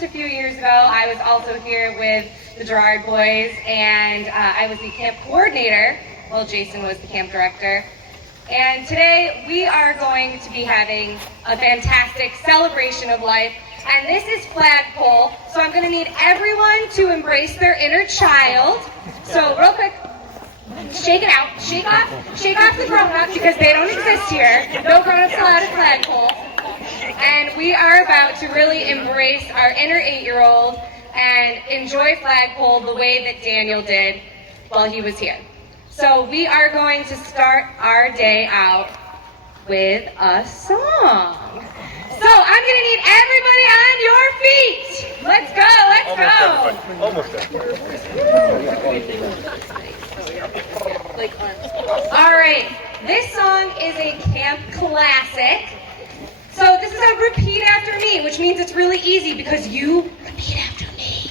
just a few years ago, I was also here with the Girard boys, and I was the camp coordinator, while Jason was the camp director. And today we are going to be having a fantastic celebration of life, and this is flagpole, so I'm going to need everyone to embrace their inner child. So real quick, shake it out, shake off the grown-ups because they don't exist here. No grown-ups allowed at flagpole. And we are about to really embrace our inner 8-year-old and enjoy flagpole the way that Daniel did while he was here. So we are going to start our day out with a song. So I'm going to need everybody on your feet. Let's go. Almost there. All right, this song is a camp classic. So this is a repeat after me, which means it's really easy because you repeat after me.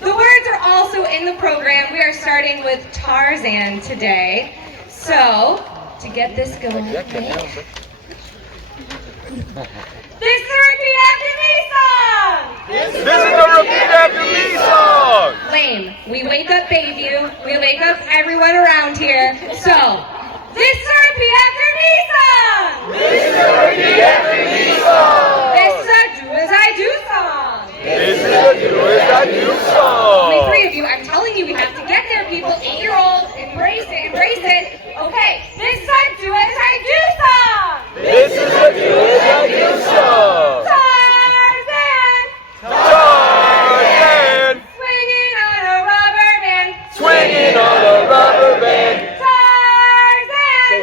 The words are also in the program. We are starting with Tarzan today. So, to get this going, this is a repeat after me song! This is a repeat after me song! Lame. We wake up Bayview. We wake up everyone around here. So, this is a repeat after me song! This is a repeat after me song! This is a do as I do song! This is a do as I do song! Only 3 of you. I'm telling you, we have to get there, people. 8-year-olds, embrace it, embrace it. Okay, this is a do as I do song! This is a do as I do song! Tarzan! Tarzan! Swinging on a rubber band! Swinging on a rubber band! Tarzan!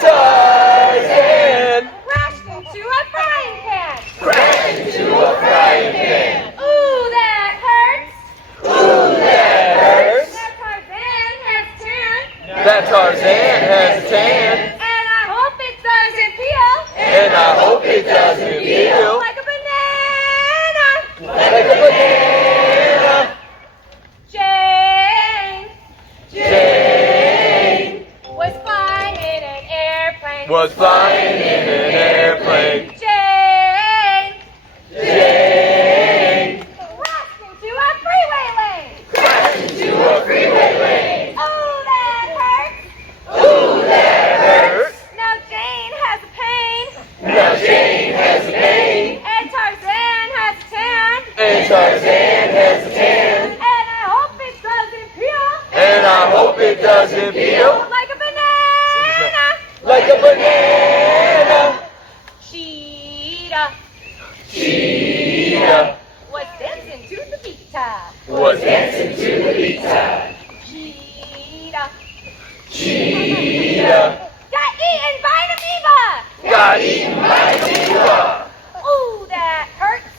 Tarzan! Crashed into a frying pan! Crashed into a frying pan! Ooh, that hurts! Ooh, that hurts! That Tarzan has That Tarzan has tan! tan! And I hope it doesn't peel! And I hope it doesn't peel! Like a banana! Like a banana! Jane! Jane Was flying in an airplane! was flying in an airplane. Jane! Jane Crashed into a freeway lane! crashed into a freeway lane. Oh, that hurts! Ooh, that hurts. Now Jane has a pain! Now Jane has a pain. And Tarzan has a tan! And Tarzan has a tan. And I hope it doesn't peel! And I hope it doesn't peel. Like a banana! Like a banana. Cheetah Cheetah was dancing to the beat time! was dancing to the beat time. Cheetah Cheetah got eaten by an amoeba! got eaten by a zebra. Ooh, that hurts!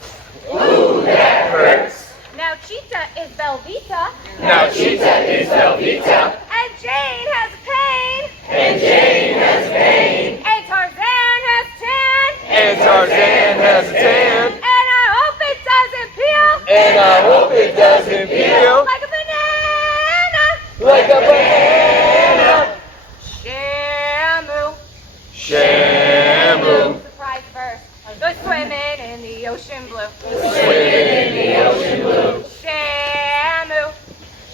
Ooh, that hurts. Now Cheetah is Velveeta, Now Cheetah is Velveeta. and Jane has pain, And Jane has a pain. and Tarzan has tan, And Tarzan has a tan. and I hope it doesn't peel And I hope it doesn't peel. like a banana. Like a banana. Shamu, Shamu surprise verse. Go swimming in the ocean blue. swimming in the ocean blue. Shamu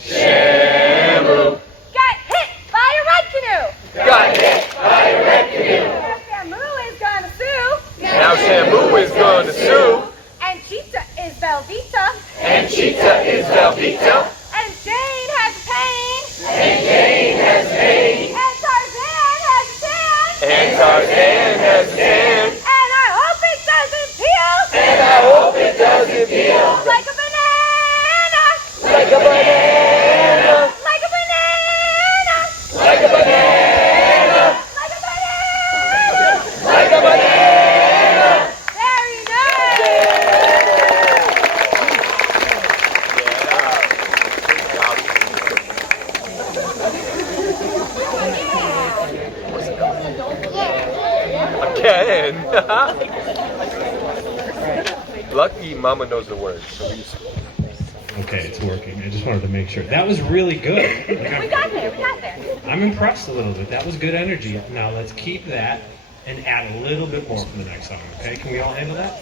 Shamu got hit by a red canoe. got hit by a red canoe. Now Shamu is gonna sue. Now Shamu is going to sue. And Cheetah is Velveeta. And Cheetah is Velveeta. And Jane has pain. And Jane has pain. And Tarzan has tan. And Tarzan has a tan. And I hope it doesn't peel And I hope it doesn't peel. like a banana. Like a banana. Like a banana. Like a banana. Like a banana. Like a banana. Very nice. Again. Lucky Mama knows the words. Okay, it's working. I just wanted to make sure. That was really good. We got there. We got there. I'm impressed a little bit. That was good energy. Now let's keep that and add a little bit more for the next song, okay? Can we all handle that?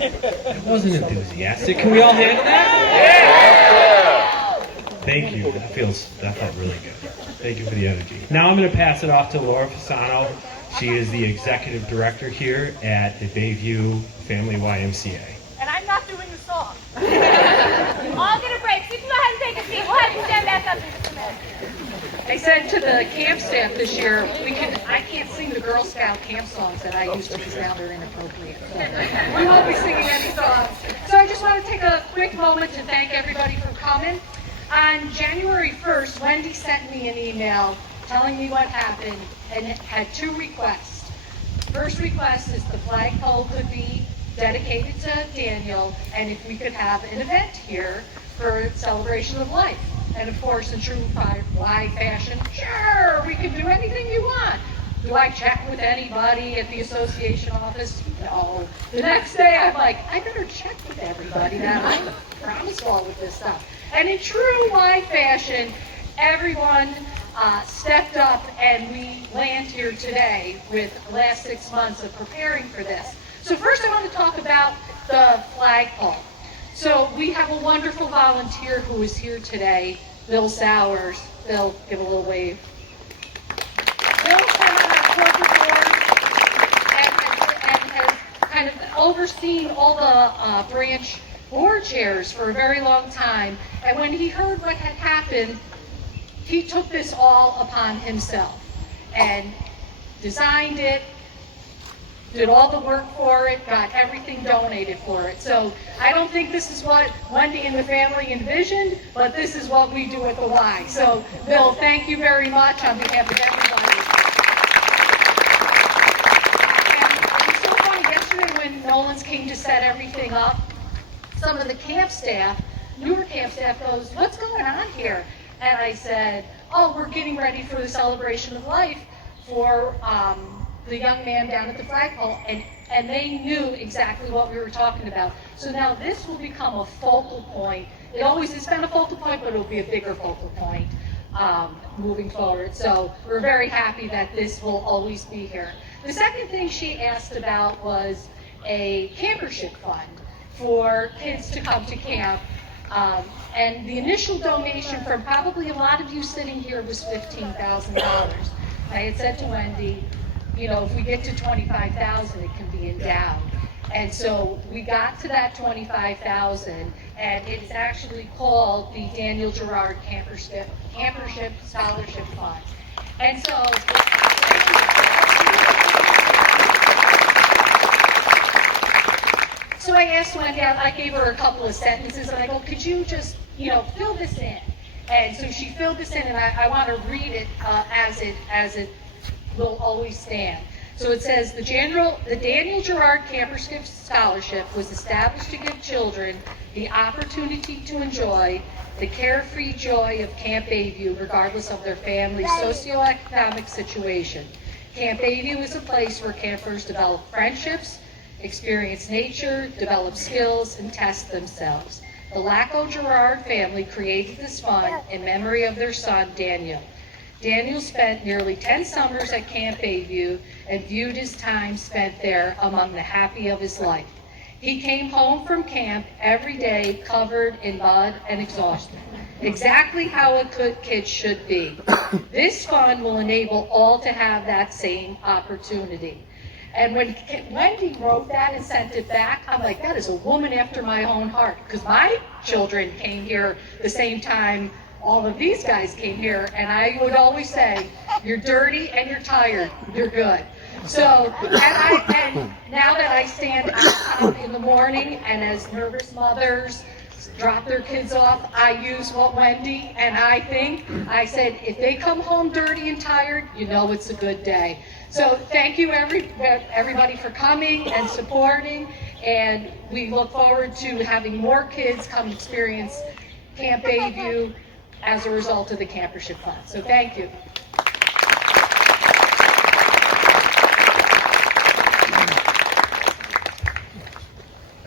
That wasn't enthusiastic. Can we all handle that? Thank you. That felt really good. Thank you for the energy. Now I'm going to pass it off to Laura Fasano. She is the executive director here at the Bayview Family YMCA. And I'm not doing the song. All get a break. So you can go ahead and take a seat. We'll have you stand back up in just a minute. I said to the camp staff this year, I can't sing the Girl Scout camp songs that I used to because now they're inappropriate. So we won't be singing any songs. So I just want to take a quick moment to thank everybody for coming. On January 1st, Wendy sent me an email telling me what happened and it had 2 requests. First request is the flagpole could be dedicated to Daniel and if we could have an event here for celebration of life. And of course, in true Y fashion, sure, we can do anything you want. Do I check with anybody at the association office? No. The next day, I'm like, I better check with everybody that I'm promised all with this stuff. And in true Y fashion, everyone stepped up and we land here today with the last 6 months of preparing for this. So first I want to talk about the flagpole. So we have a wonderful volunteer who is here today, Bill Sowers. Bill, give a little wave. Bill's been on our corporate board and has kind of overseen all the branch board chairs for a very long time. And when he heard what had happened, he took this all upon himself and designed it, did all the work for it, got everything donated for it. So I don't think this is what Wendy and the family envisioned, but this is what we do at the Y. So Bill, thank you very much on behalf of everybody. And it was so funny, yesterday when Nolan's came to set everything up, some of the camp staff, newer camp staff goes, what's going on here? And I said, oh, we're getting ready for the celebration of life for the young man down at the flagpole, and they knew exactly what we were talking about. So now this will become a focal point. It always has been a focal point, but it will be a bigger focal point moving forward. So we're very happy that this will always be here. The second thing she asked about was a campership fund for kids to come to camp. And the initial donation from probably a lot of you sitting here was $15,000. I had said to Wendy, you know, if we get to 25,000, it can be endowed. And so we got to that 25,000, and it's actually called the Daniel Gerard Campership Scholarship Fund. And so, so I asked Wendy, I gave her a couple of sentences, and I go, could you just, fill this in? And so she filled this in, and I want to read it as it will always stand. So it says, the Daniel Gerard Campership Scholarship was established to give children the opportunity to enjoy the carefree joy of Camp Bayview regardless of their family's socioeconomic situation. Camp Bayview is a place where campers develop friendships, experience nature, develop skills, and test themselves. The Laco Gerard family created this fund in memory of their son, Daniel. Daniel spent nearly 10 summers at Camp Bayview and viewed his time spent there among the happy of his life. He came home from camp every day covered in mud and exhausted, exactly how a good kid should be. This fund will enable all to have that same opportunity. And when Wendy wrote that and sent it back, I'm like, that is a woman after my own heart, because my children came here the same time all of these guys came here, and I would always say, you're dirty and you're tired, you're good. So, and now that I stand out in the morning, and as nervous mothers drop their kids off, I use what Wendy and I said, if they come home dirty and tired, you know it's a good day. So thank you everybody for coming and supporting, and we look forward to having more kids come experience Camp Bayview as a result of the Campership Fund. So thank you.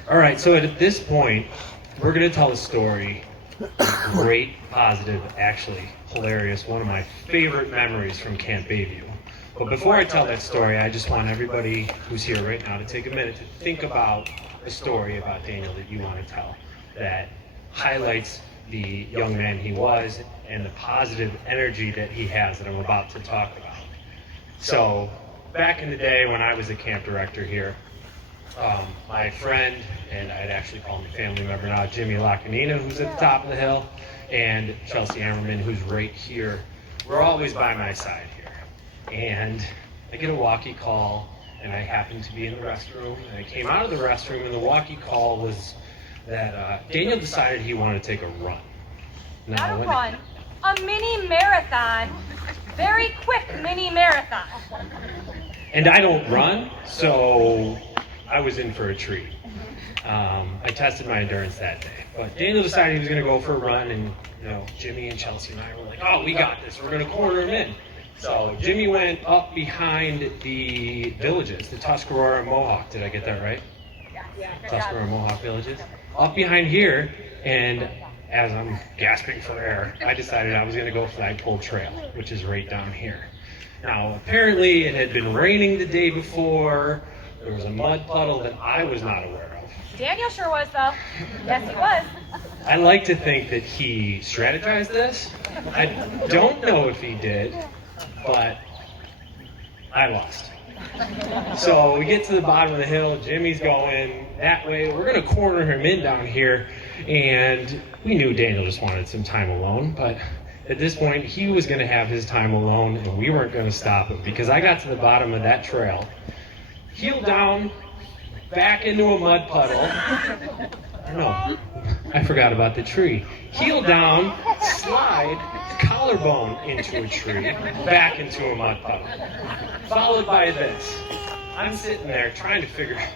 All right, so at this point, we're going to tell a story. Great, positive, actually hilarious, one of my favorite memories from Camp Bayview. But before I tell that story, I just want everybody who's here right now to take a minute to think about a story about Daniel that you want to tell that highlights the young man he was and the positive energy that he has that I'm about to talk about. So, back in the day when I was a camp director here, my friend, and I'd actually call him a family member now, Jimmy Lacanina, who's at the top of the hill, and Chelsea Ammerman, who's right here, we're always by my side here. And I get a walkie call, and I happen to be in the restroom, and I came out of the restroom, and the walkie call was that Daniel decided he wanted to take a run. Not a when- run, a mini marathon. Very quick mini marathon. And I don't run, so I was in for a treat. I tested my endurance that day. But Daniel decided he was going to go for a run, and Jimmy and Chelsea and I were like, oh, we got this. We're going to corner him in. So Jimmy went up behind the villages, the Tuscarora and Mohawk. Did I get that right? Yeah. Tuscarora and Mohawk villages. Up behind here, and as I'm gasping for air, I decided I was going to go Flagpole Trail, which is right down here. Now, apparently it had been raining the day before. There was a mud puddle that I was not aware of. Daniel sure was, though. Yes, he was. I like to think that he strategized this. I don't know if he did, but I lost. So we get to the bottom of the hill. Jimmy's going that way. We're going to corner him in down here. And we knew Daniel just wanted some time alone. But at this point, he was going to have his time alone, and we weren't going to stop him. Because I got to the bottom of that trail, heel down, back into a mud puddle. I don't know. I forgot about the tree. Heel down, slide, collarbone into a tree, back into a mud puddle. Followed by this. I'm sitting there trying to figure out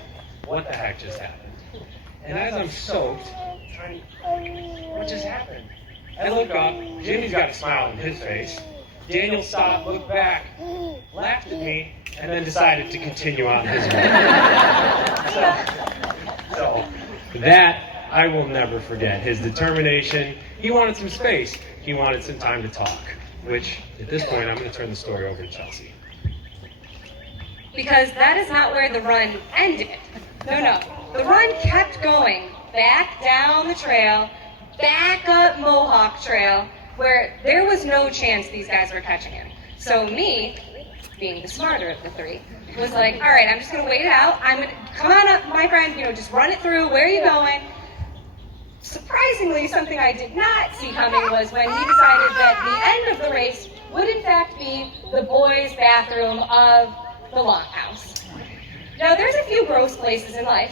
what the heck just happened. And as I'm soaked, what just happened? I look up, Jimmy's got a smile on his face. Daniel stopped, looked back, laughed at me, and then decided to continue on his way. So that I will never forget. His determination. He wanted some space. He wanted some time to talk. Which, at this point, I'm going to turn the story over to Chelsea. Because that is not where the run ended. No. The run kept going back down the trail, back up Mohawk Trail, where there was no chance these guys were catching him. So me, being the smarter of the three, was like, all right, I'm just going to wait it out. I'm going to, come on up, my friend, just run it through. Where are you going? Surprisingly, something I did not see coming was when he decided that the end of the race would in fact be the boys' bathroom of the Longhouse. Now, there's a few gross places in life.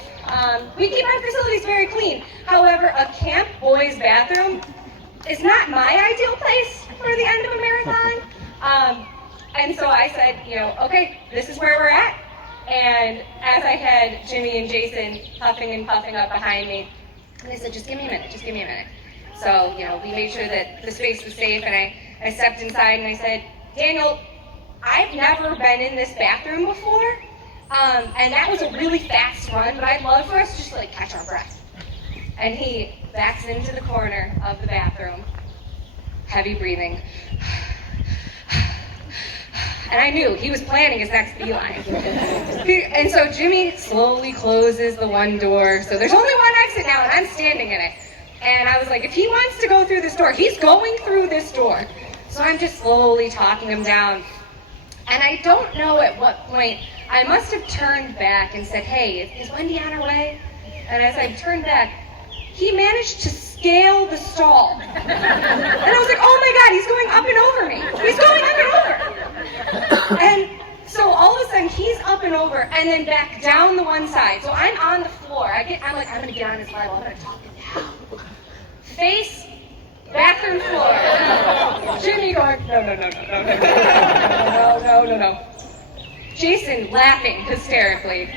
We keep our facilities very clean. However, a camp boys' bathroom is not my ideal place for the end of a marathon. And so I said, okay, this is where we're at. And as I had Jimmy and Jason huffing and puffing up behind me, and I said, just give me a minute. So, we made sure that the space was safe, and I stepped inside and I said, Daniel, I've never been in this bathroom before. And that was a really fast run, but I'd love for us to just catch our breath. And he backs into the corner of the bathroom, heavy breathing. And I knew he was planning his next beeline. And so Jimmy slowly closes the one door. So there's only one exit now, and I'm standing in it. And I was like, if he wants to go through this door, he's going through this door. So I'm just slowly talking him down. And I don't know at what point I must have turned back and said, hey, is Wendy on her way? And as I turned back, he managed to scale the stall. And I was like, oh my God, he's going up and over me. He's going up and over. And so all of a sudden he's up and over and then back down the one side. So I'm on the floor. I'm like, I'm going to get on his Bible. I'm going to talk him down. Face, bathroom floor. Jimmy going, no. Jason laughing hysterically.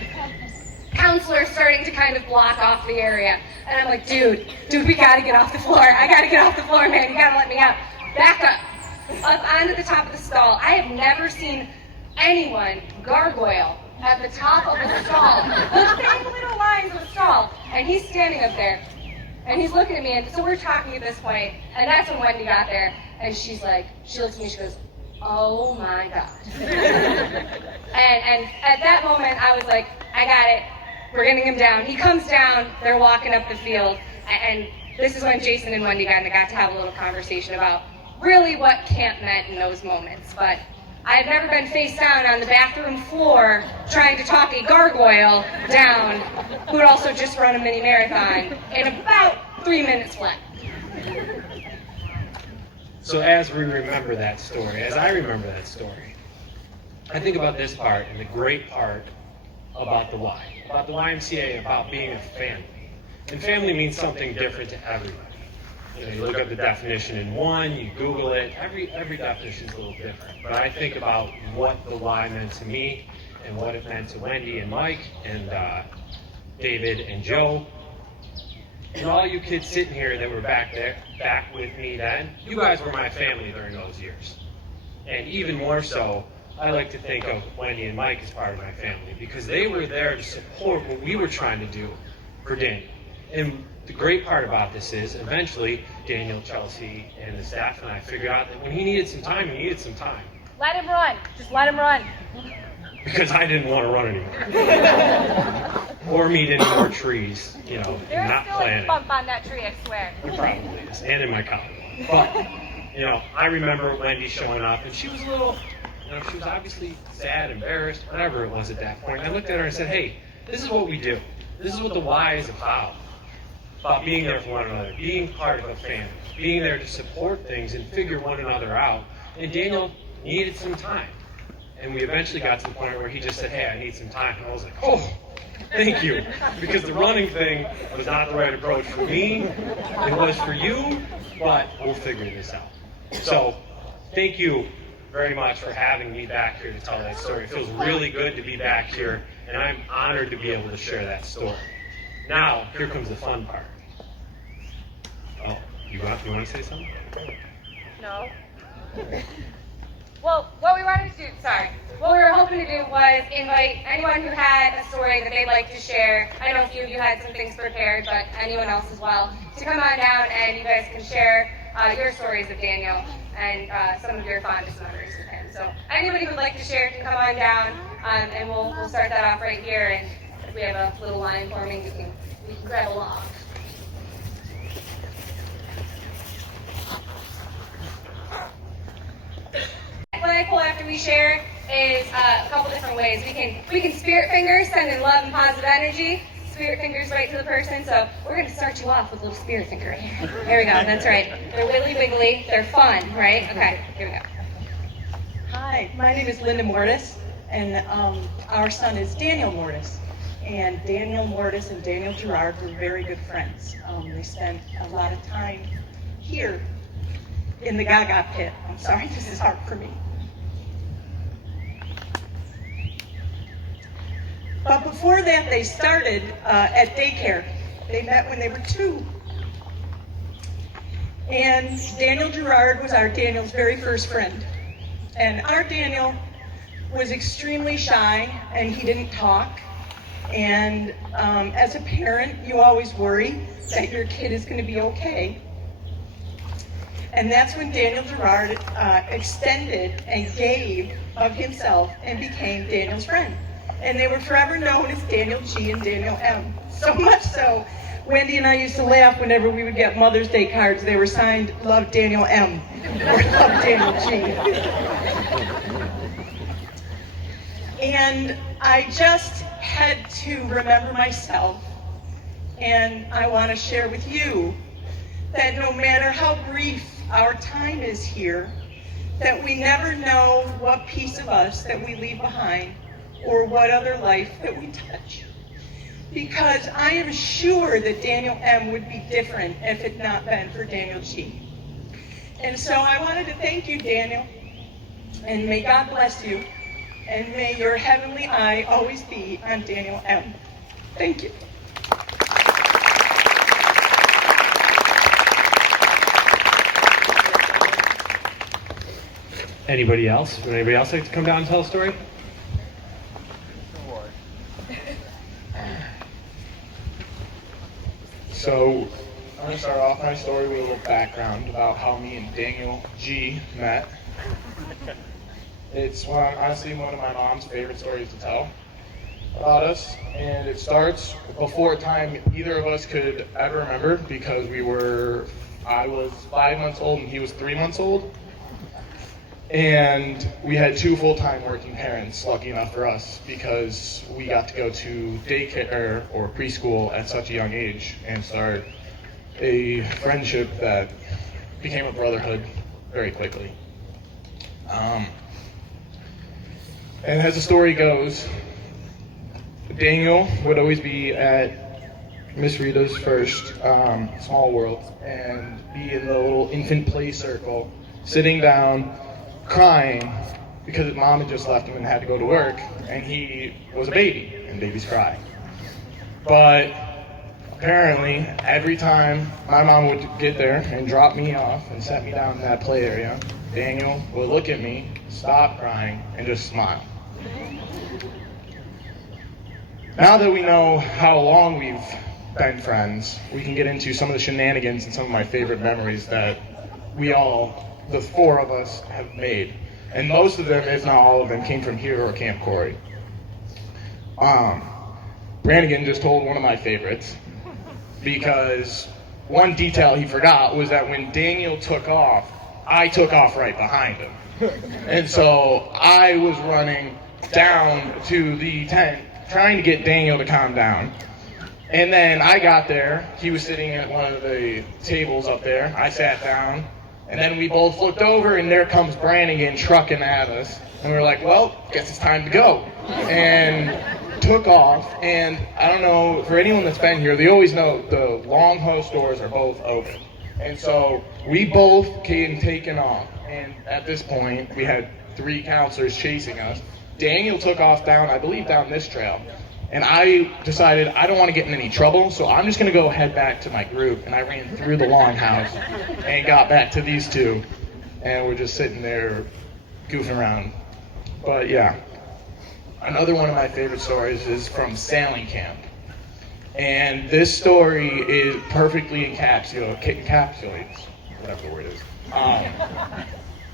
Counselor starting to kind of block off the area. And I'm like, dude, we gotta get off the floor. I gotta get off the floor, man. You gotta let me out. Back up onto the top of the stall. I have never seen anyone gargoyle at the top of a stall. Those thin little lines of a stall. And he's standing up there. And he's looking at me. And so we're talking at this point. And that's when Wendy got there. And she's like, she looks at me, she goes, oh my God. and at that moment, I was like, I got it. we're getting him down. He comes down, they're walking up the field, and this is when Jason and Wendy got to have a little conversation about really what camp meant in those moments. But I've never been face down on the bathroom floor trying to talk a gargoyle down who had also just run a mini marathon in about 3 minutes flat. So as we remember that story, as I remember that story, I think about this part and the great part about the Y, about the YMCA, about being a family. And family means something different to everybody. You know, you look up the definition in one, you Google it, every definition is a little different. But I think about what the Y meant to me and what it meant to Wendy and Mike and David and Joe. And all you kids sitting here that were back with me then, you guys were my family during those years. And even more so, I like to think of Wendy and Mike as part of my family because they were there to support what we were trying to do for Daniel. And the great part about this is, eventually, Daniel, Chelsea, and the staff and I figured out that when he needed some time, he needed some time. Let him run. Just let him run. Because I didn't want to run anymore. Or meet any more trees, you know, There's not still a planning. bump on that tree, I swear. There probably is, and in my collar. But, you know, I remember Wendy showing up, and she was a little, you know, she was obviously sad, embarrassed, whatever it was at that point. And I looked at her and said, hey, this is what we do. This is what the Y is about being there for one another, being part of a family, being there to support things and figure one another out. And Daniel needed some time. And we eventually got to the point where he just said, hey, I need some time. And I was like, oh, thank you. Because the running thing was not the right approach for me. It was for you, but we'll figure this out. So thank you very much for having me back here to tell that story. It feels really good to be back here, and I'm honored to be able to share that story. Now, here comes the fun part. Oh, you want to say something? No. Well, what we wanted to do, what we were hoping to do was invite anyone who had a story that they'd like to share. I know a few of you had some things prepared, but anyone else as well, to come on down and you guys can share your stories of Daniel and some of your fondest memories with him. So anybody who would like to share can come on down, and we'll start that off right here. And if we have a little line forming, we can grab along. What I pull after we share is a couple different ways. We can spirit fingers, sending love and positive energy. Spirit fingers right to the person. So we're going to start you off with a little spirit finger right here. Here we go. That's right. They're wiggly wiggly. They're fun, right? Okay. Here we go. Hi, my name is Linda Mortis, and our son is Daniel Mortis. And Daniel Mortis and Daniel Gerard were very good friends. They spent a lot of time here in the Gaga pit. I'm sorry, this is hard for me. But before that, they started at daycare. They met when they were 2. And Daniel Gerard was our Daniel's very first friend. And our Daniel was extremely shy, and he didn't talk. And as a parent, you always worry that your kid is going to be okay. And that's when Daniel Gerard extended and gave of himself and became Daniel's friend. And they were forever known as Daniel G and Daniel M. So much so, Wendy and I used to laugh whenever we would get Mother's Day cards. They were signed, Love Daniel M. or Love Daniel G. And I just had to remember myself, and I want to share with you that no matter how brief our time is here, that we never know what piece of us that we leave behind or what other life that we touch. Because I am sure that Daniel M. would be different if it had not been for Daniel G. And so I wanted to thank you, Daniel, and may God bless you, and may your heavenly eye always be on Daniel M. Thank you. Anybody else? Would anybody else like to come down and tell a story? So, I'm going to start off my story with a little background about how me and Daniel G met. It's honestly one of my mom's favorite stories to tell. about us, and it starts before a time either of us could ever remember because I was 5 months old and he was 3 months old. And we had 2 full-time working parents, lucky enough for us, because we got to go to daycare or preschool at such a young age and start a friendship that became a brotherhood very quickly. And as the story goes, Daniel would always be at Miss Rita's first Small World and be in the little infant play circle, sitting down, crying because his mom had just left him and had to go to work, and he was a baby, and babies cry. But apparently, every time my mom would get there and drop me off and set me down in that play area, Daniel would look at me, stop crying, and just smile. Now that we know how long we've been friends, we can get into some of the shenanigans and some of my favorite memories that the 4 of us, have made. And most of them, if not all of them, came from here or Camp Corey. Brannigan just told one of my favorites, because one detail he forgot was that when Daniel took off, I took off right behind him. And so I was running down to the tent, trying to get Daniel to calm down. And then I got there, he was sitting at one of the tables up there, I sat down, and then we both looked over, and there comes Brannigan trucking at us. And we were like, well, guess it's time to go. And took off, and I don't know, for anyone that's been here, they always know the long host doors are both open. And so we both came taking off, and at this point, we had 3 counselors chasing us. Daniel took off down, I believe down this trail, and I decided I don't want to get in any trouble, so I'm just going to go head back to my group, and I ran through the longhouse and got back to these 2, and we're just sitting there goofing around. But yeah, another one of my favorite stories is from sailing camp, and this story is perfectly encapsulates, whatever the word is,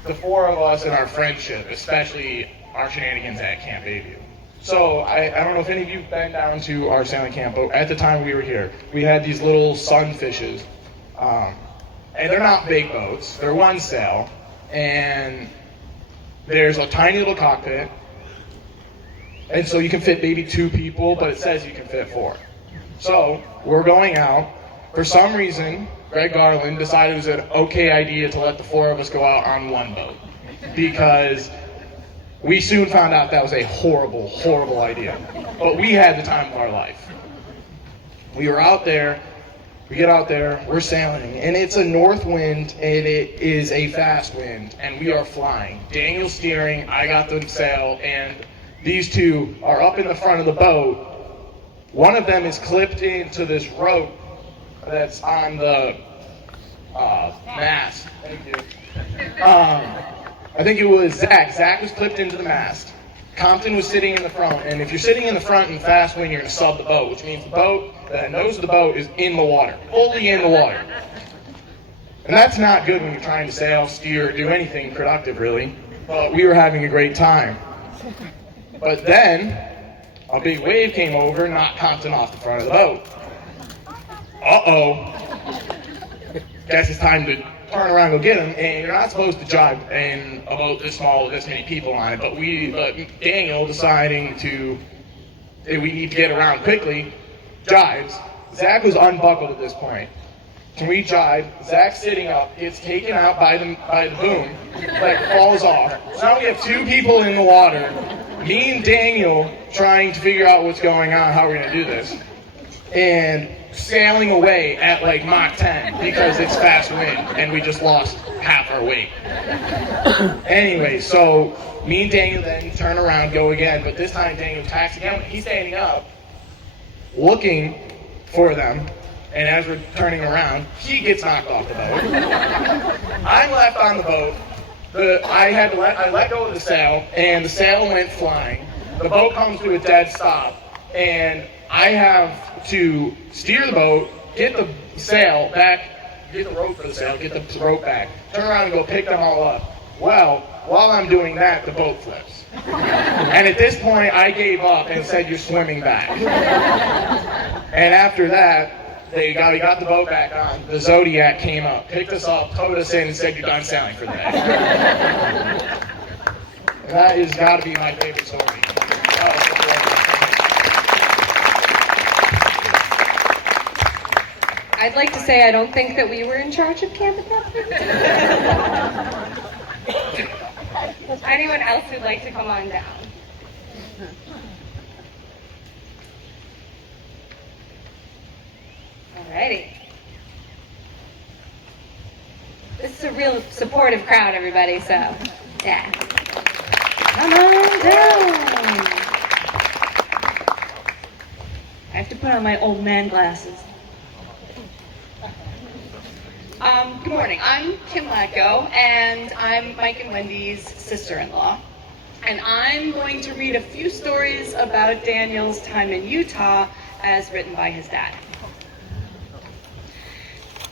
the 4 of us and our friendship, especially our shenanigans at Camp Bayview. So I don't know if any of you have been down to our sailing camp, but at the time we were here, we had these little sunfishes, and they're not big boats, they're one sail, and there's a tiny little cockpit, and so you can fit maybe 2 people, but it says you can fit 4. So we're going out. For some reason, Greg Garland decided it was an okay idea to let the 4 of us go out on one boat, because we soon found out that was a horrible, horrible idea. But we had the time of our life. We were out there, we get out there, we're sailing, and it's a north wind, and it is a fast wind, and we are flying. Daniel's steering, I got the sail, and these 2 are up in the front of the boat. One of them is clipped into this rope that's on the mast. Thank you. I think it was Zach. Zach was clipped into the mast. Compton was sitting in the front, and if you're sitting in the front in fast wind, you're going to sub the boat, which means the boat, the nose of the boat is in the water, fully in the water. And that's not good when you're trying to sail, steer, do anything productive, really. But we were having a great time. But then, a big wave came over and knocked Compton off the front of the boat. Uh-oh. Guess it's time to turn around and go get him, and you're not supposed to jibe in a boat this small with this many people on it, but Daniel deciding we need to get around quickly, jives. Zach was unbuckled at this point. Can we jibe? Zach's sitting up, gets taken out by the boom, falls off. So now we have 2 people in the water, me and Daniel trying to figure out what's going on, how we're going to do this, and sailing away at Mach 10 because it's fast wind and we just lost half our weight. Anyway, so me and Daniel then turn around, go again, but this time Daniel tacks again. He's standing up, looking for them, and as we're turning around, he gets knocked off the boat. I'm left on the boat. I let go of the sail, and the sail went flying. The boat comes to a dead stop, and I have to steer the boat, get the sail back, get the rope for the sail, get the rope back, turn around and go pick them all up. Well, while I'm doing that, the boat flips. And at this point, I gave up and said, "You're swimming back." And after that, we got the boat back on. The Zodiac came up, picked us up, towed us in, and said, "You're done sailing for the day." That has got to be my favorite story. I'd like to say I don't think that we were in charge of camp at that point. Anyone else who'd like to come on down? Alrighty. This is a real supportive crowd, everybody, so yeah. Come on down. I have to put on my old man glasses. Good morning. I'm Kim Lacko, and I'm Mike and Wendy's sister-in-law. And I'm going to read a few stories about Daniel's time in Utah as written by his dad.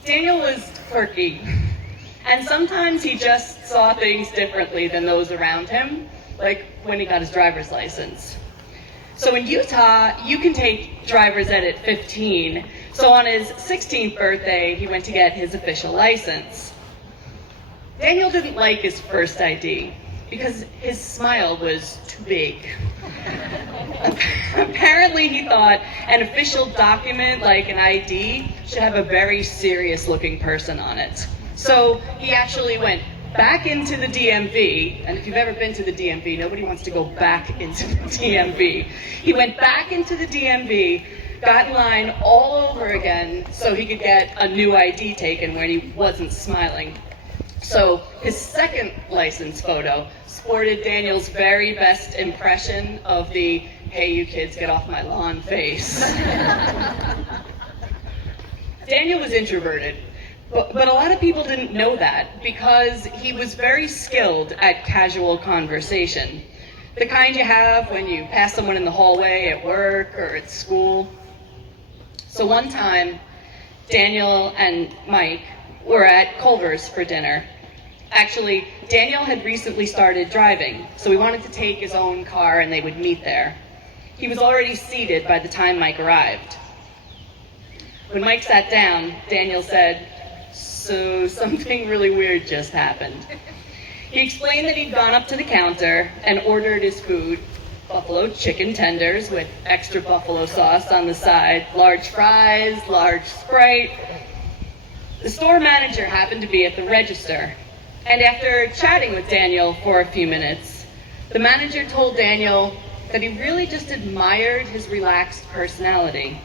Daniel was quirky, and sometimes he just saw things differently than those around him, like when he got his driver's license. So in Utah, you can take driver's ed at 15. So on his 16th birthday, he went to get his official license. Daniel didn't like his first ID because his smile was too big. Apparently, he thought an official document like an ID should have a very serious-looking person on it. So he actually went back into the DMV, and if you've ever been to the DMV, nobody wants to go back into the DMV. He went back into the DMV, got in line all over again so he could get a new ID taken when he wasn't smiling. So his second license photo sported Daniel's very best impression of the "hey, you kids, get off my lawn" face. Daniel was introverted. But a lot of people didn't know that because he was very skilled at casual conversation. The kind you have when you pass someone in the hallway at work or at school. So one time, Daniel and Mike were at Culver's for dinner. Actually, Daniel had recently started driving, so he wanted to take his own car and they would meet there. He was already seated by the time Mike arrived. When Mike sat down, Daniel said, "So something really weird just happened." He explained that he'd gone up to the counter and ordered his food, buffalo chicken tenders with extra buffalo sauce on the side, large fries, large Sprite. The store manager happened to be at the register, and after chatting with Daniel for a few minutes, the manager told Daniel that he really just admired his relaxed personality.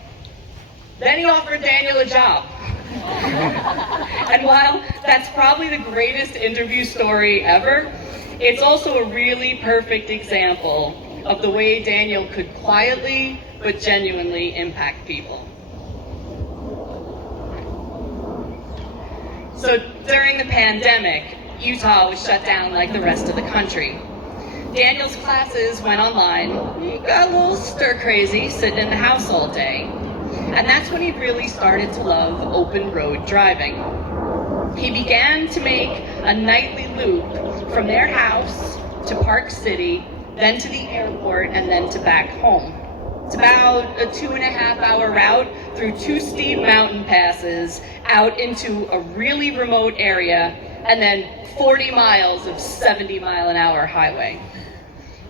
Then he offered Daniel a job. And while that's probably the greatest interview story ever, it's also a really perfect example of the way Daniel could quietly but genuinely impact people. So during the pandemic, Utah was shut down like the rest of the country. Daniel's classes went online. He got a little stir-crazy sitting in the house all day. And that's when he really started to love open road driving. He began to make a nightly loop from their house to Park City, then to the airport, and then to back home. It's about a 2.5-hour route through 2 steep mountain passes out into a really remote area, and then 40 miles of 70-mile-an-hour highway.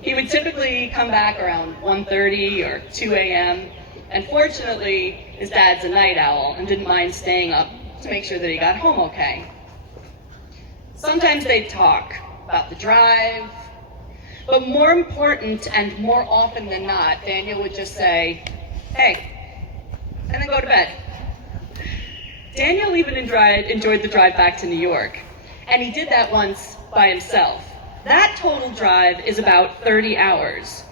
He would typically come back around 1:30 or 2 a.m., and fortunately, his dad's a night owl and didn't mind staying up to make sure that he got home okay. Sometimes they'd talk about the drive, but more important and more often than not, Daniel would just say, "Hey," and then go to bed. Daniel even enjoyed the drive back to New York, and he did that once by himself. That total drive is about 30 hours.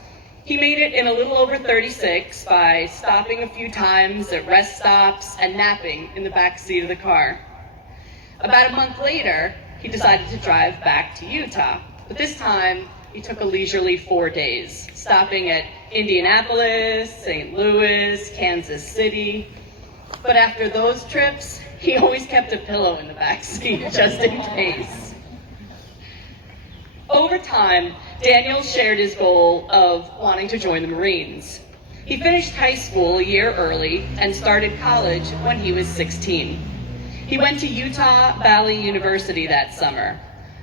He made it in a little over 36 by stopping a few times at rest stops and napping in the back seat of the car. About a month later, he decided to drive back to Utah, but this time he took a leisurely 4 days, stopping at Indianapolis, St. Louis, Kansas City. But after those trips, he always kept a pillow in the back seat just in case. Over time, Daniel shared his goal of wanting to join the Marines. He finished high school a year early and started college when he was 16. He went to Utah Valley University that summer,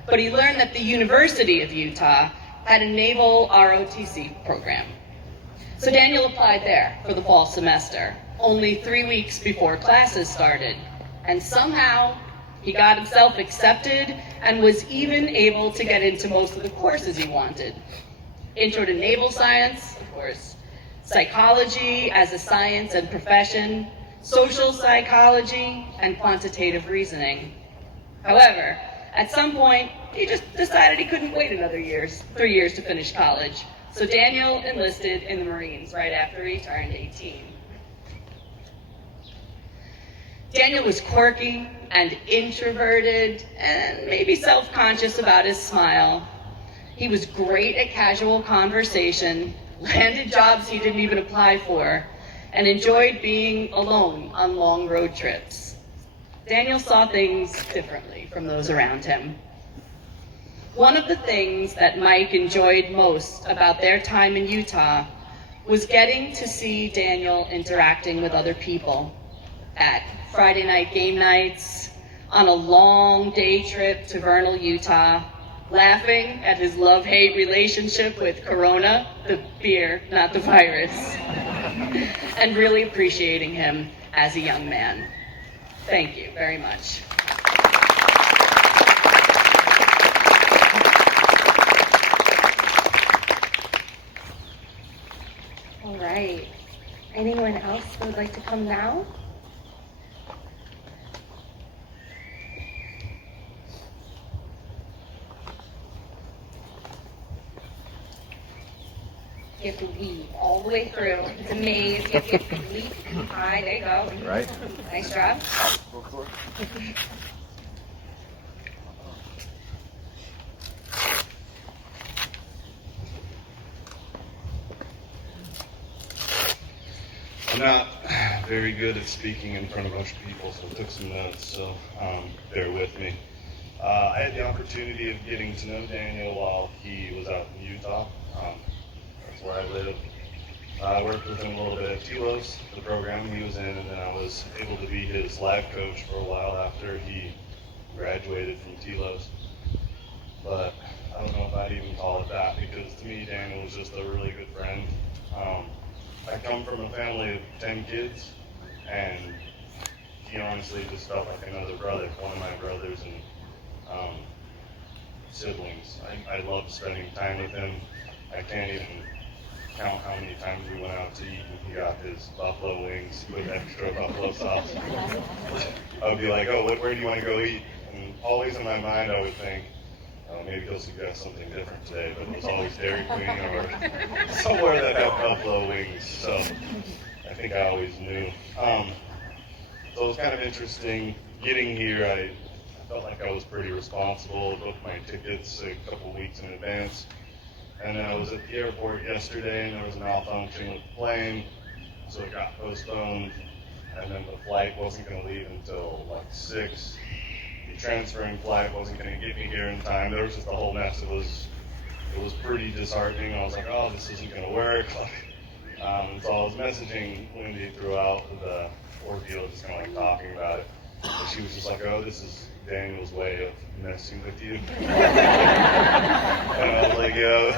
but he learned that the University of Utah had a naval ROTC program. So Daniel applied there for the fall semester, only 3 weeks before classes started, and somehow he got himself accepted and was even able to get into most of the courses he wanted. Intro to Naval Science, of course, psychology as a science and profession, social psychology, and quantitative reasoning. However, at some point, he just decided he couldn't wait another 3 years to finish college. So Daniel enlisted in the Marines right after he turned 18. Daniel was quirky and introverted and maybe self-conscious about his smile. He was great at casual conversation, landed jobs he didn't even apply for, and enjoyed being alone on long road trips. Daniel saw things differently from those around him. One of the things that Mike enjoyed most about their time in Utah was getting to see Daniel interacting with other people at Friday night game nights, on a long day trip to Vernal, Utah, laughing at his love-hate relationship with Corona, the beer, not the virus, and really appreciating him as a young man. Thank you very much. All right. Anyone else who would like to come now? You have to weave all the way through. It's a maze. You have to leap high. There you go. Right. Nice job. I'm not very good at speaking in front of a bunch of people, so I took some notes, so bear with me. I had the opportunity of getting to know Daniel while he was out in Utah. That's where I live. I worked with him a little bit at Telos, the program he was in, and then I was able to be his live coach for a while after he graduated from Telos. But I don't know if I'd even call it that, because to me, Daniel was just a really good friend. I come from a family of 10 kids, and he honestly just felt like another brother, one of my brothers and siblings. I loved spending time with him. I can't even count how many times we went out to eat and he got his buffalo wings with extra buffalo sauce. I would be like, oh, where do you want to go eat? And always in my mind I would think, oh, maybe he'll suggest something different today, but it was always Dairy Queen or somewhere that had buffalo wings, so I think I always knew. So it was kind of interesting getting here. I felt like I was pretty responsible, booked my tickets a couple weeks in advance. And then I was at the airport yesterday and there was a malfunction with the plane, so it got postponed. And then the flight wasn't going to leave until like 6. The transferring flight wasn't going to get me here in time. There was just a whole mess. It was pretty disheartening. I was like, oh, this isn't going to work. So I was messaging Lindy throughout the ordeal, just kind of like talking about it. And she was just like, oh, this is Daniel's way of messing with you. And I was like, yeah,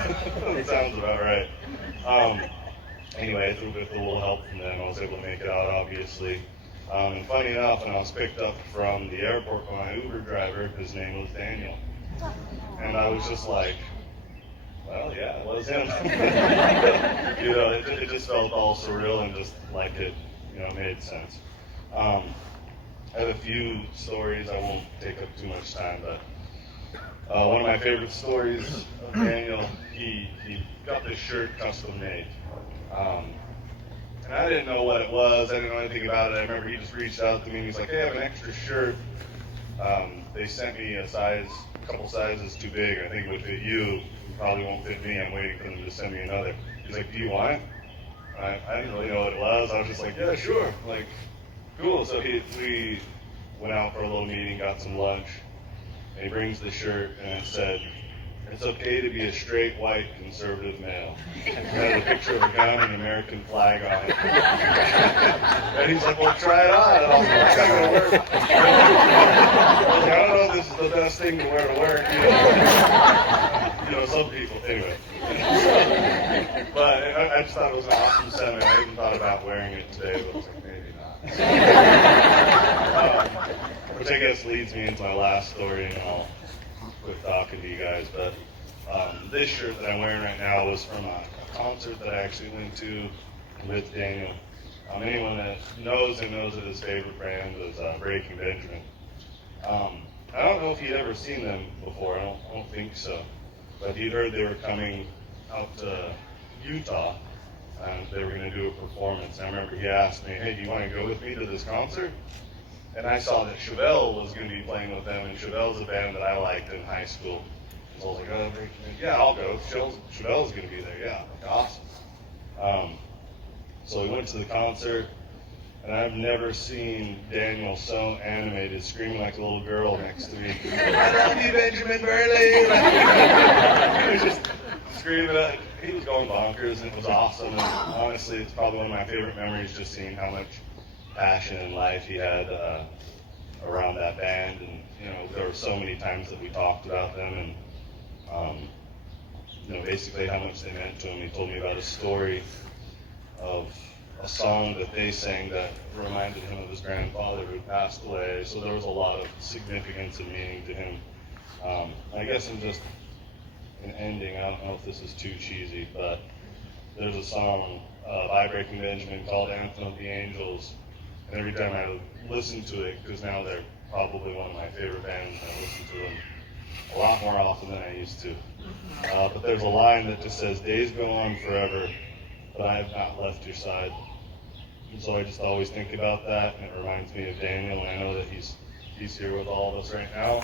that sounds about right. Anyway, with a little help from them, I was able to make it out, obviously. And funny enough, when I was picked up from the airport by my Uber driver, his name was Daniel. And I was just like, well, yeah, it was him. You know, it just felt all surreal and just like it, made sense. I have a few stories. I won't take up too much time, but one of my favorite stories of Daniel, he got this shirt custom made. And I didn't know what it was. I didn't know anything about it. I remember he just reached out to me and he's like, hey, I have an extra shirt. They sent me a couple sizes too big. I think it would fit you. It probably won't fit me. I'm waiting for them to send me another. He's like, do you want it? I didn't really know what it was. I was just like, yeah, sure. Like, cool. So we went out for a little meeting, got some lunch, and he brings the shirt, and it said, It's okay to be a straight, white, conservative male. It had a picture of a gun and an American flag on it. And he's like, well, try it on. And I was like, it's not going to work. I was like, I don't know if this is the best thing to wear to work. You know, some people, anyway. But I just thought it was an awesome sentiment. I even thought about wearing it today, but I was like, maybe not. Which I guess leads me into my last story, and I'll quit talking to you guys. But this shirt that I'm wearing right now was from a concert that I actually went to with Daniel. Anyone that knows him knows that his favorite band was Breaking Benjamin. I don't know if he'd ever seen them before. I don't think so. But he'd heard they were coming out to Utah, and they were going to do a performance. And I remember he asked me, hey, do you want to go with me to this concert? And I saw that Chevelle was going to be playing with them, and Chevelle's a band that I liked in high school. So I was like, oh, yeah, I'll go. Chevelle's going to be there, yeah, like, awesome. So we went to the concert, and I've never seen Daniel so animated, screaming like a little girl next to me. I love you, Benjamin Burley! He was just screaming. He was going bonkers, and it was awesome. And honestly, it's probably one of my favorite memories, just seeing how much passion and life he had around that band. And you know, there were so many times that we talked about them, and you know, basically how much they meant to him. He told me about a story of a song that they sang that reminded him of his grandfather who passed away. So there was a lot of significance and meaning to him. I guess in just an ending, I don't know if this is too cheesy, but there's a song by Breaking Benjamin called Anthem of the Angels. And every time I listen to it, because now they're probably one of my favorite bands, and I listen to them a lot more often than I used to. But there's a line that just says, days go on forever, but I have not left your side. And so I just always think about that, and it reminds me of Daniel, and I know that he's here with all of us right now.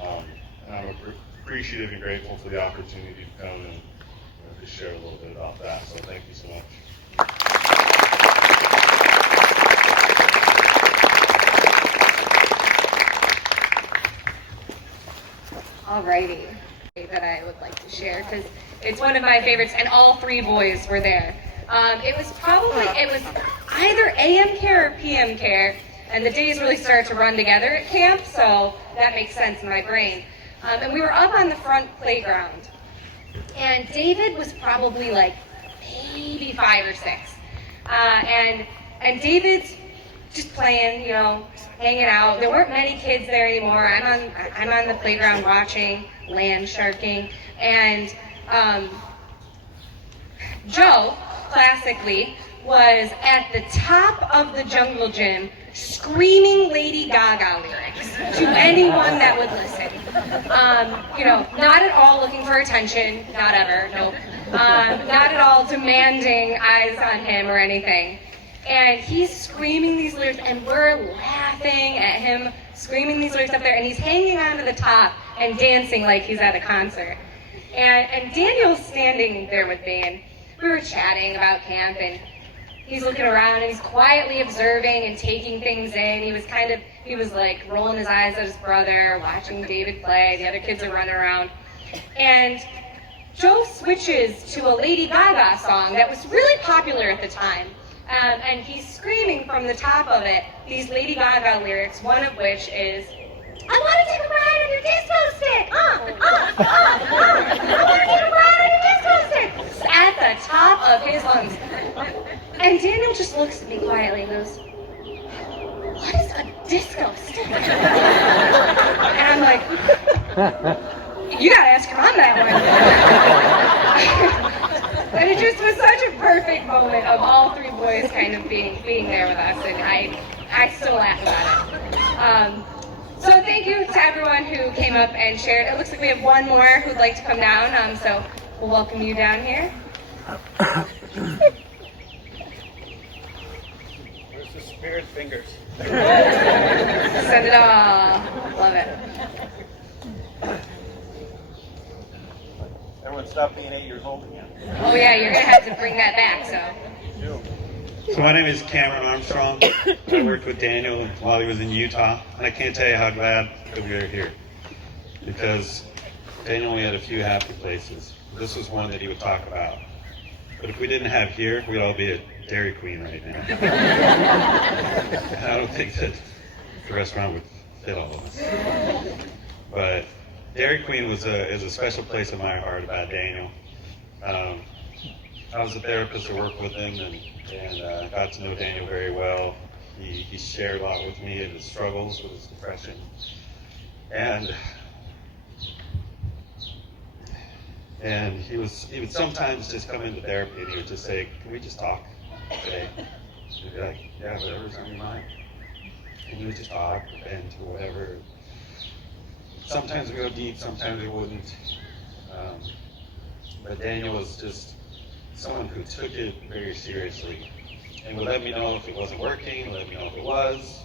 And I'm appreciative and grateful for the opportunity to come and to share a little bit about that. So thank you so much. Alrighty, that I would like to share because it's one of my favorites, and all three boys were there. It was either AM care or PM care, and the days really started to run together at camp, so that makes sense in my brain. And we were up on the front playground, and David was probably like maybe 5 or 6, and David's just playing, you know, hanging out. There weren't many kids there anymore. I'm on the playground watching, land sharking, and Joe, classically, was at the top of the jungle gym screaming Lady Gaga lyrics to anyone that would listen. You know, not at all looking for attention, not ever, nope. Not at all demanding eyes on him or anything. And he's screaming these lyrics, and we're laughing at him screaming these lyrics up there, and he's hanging onto the top and dancing like he's at a concert. And Daniel's standing there with me, and we were chatting about camp, and he's looking around, and he's quietly observing and taking things in. He was like rolling his eyes at his brother, watching David play. The other kids are running around. And Joe switches to a Lady Gaga song that was really popular at the time. And he's screaming from the top of it these Lady Gaga lyrics, one of which is, I want to take a ride on your disco stick! I want to take a ride on your disco stick! It's at the top of his lungs. And Daniel just looks at me quietly and goes, what is a disco stick? And I'm like, you gotta ask your mom that one. And it just was such a perfect moment of all three boys kind of being there with us, and I still laugh about it. So thank you to everyone who came up and shared. It looks like we have one more who'd like to come down, so we'll welcome you down here. Where's the spirit fingers? Send it all. Love it. Everyone stop being 8 years old again. Oh yeah, you're gonna have to bring that back, so. So my name is Cameron Armstrong. I worked with Daniel while he was in Utah, and I can't tell you how glad that we are here. Because Daniel only had a few happy places. This was one that he would talk about. But if we didn't have here, we'd all be at Dairy Queen right now. I don't think that the restaurant would fit all of us. But Dairy Queen is a special place in my heart about Daniel. I was a therapist to work with him and got to know Daniel very well. He shared a lot with me of his struggles with his depression. And he would sometimes just come into therapy and he would just say, "Can we just talk today?" He'd be like, "Yeah, whatever's on your mind." And we would just talk and to whatever. Sometimes we go deep, sometimes we wouldn't. But Daniel was just someone who took it very seriously and would let me know if it wasn't working, let me know if it was.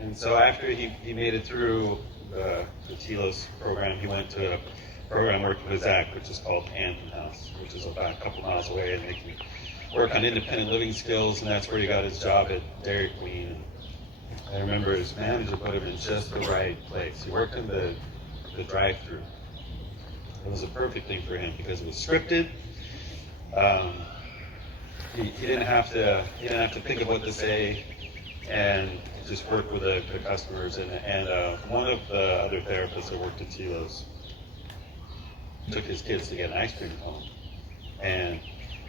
And so after he made it through the TLOS program, he went to a program working with Zach, which is called Anthem House, which is about a couple miles away, and they can work on independent living skills, and that's where he got his job at Dairy Queen. And I remember his manager put him in just the right place. He worked in the drive-through. It was a perfect thing for him because it was scripted. He didn't have to think of what to say, and just work with the customers. And one of the other therapists that worked at TLOS took his kids to get an ice cream home, and